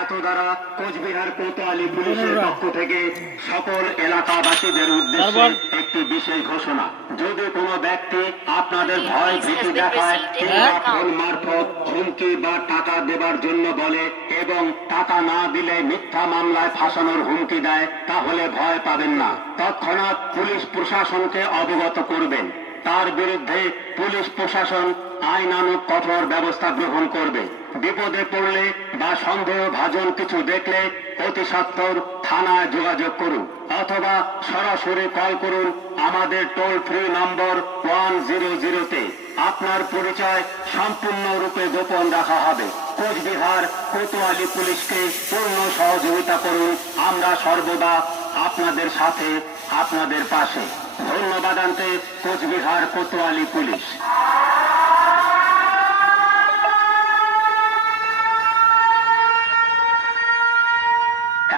এত দ্বারা কোচবিহার কোতোয়ালি পুলিশের পক্ষ থেকে সকল এলাকাবাসীদের উদ্দেশ্যে একটি বিশেষ ঘোষণা। যদি কোনো ব্যক্তি আপনাদের ভয় ভীতি দেখায় কিংবা ফোন মারফত হুমকি বা টাকা দেবার জন্য বলে এবং টাকা না দিলে মিথ্যা মামলায় ফাঁসানোর হুমকি দেয়, তাহলে ভয় পাবেন না। তৎক্ষণাৎ পুলিশ প্রশাসনকে অবগত করবেন। তার বিরুদ্ধে পুলিশ প্রশাসন আইনানুগ কঠোর ব্যবস্থা গ্রহণ করবে। বিপদে পড়লে বা সন্দেহভাজন কিছু দেখলে অতি সত্বর থানায় যোগাযোগ করুন অথবা সরাসরি কল করুন আমাদের টোল ফ্রি নম্বর 100-তে। আপনার পরিচয় সম্পূর্ণরূপে গোপন রাখা হবে। কোচবিহার কোতোয়ালি পুলিশকে পূর্ণ সহযোগিতা করুন। আমরা সর্বদা আপনাদের সাথে, আপনাদের পাশে। ধন্যবাদ আনতে কোচবিহার কোতোয়ালি পুলিশ।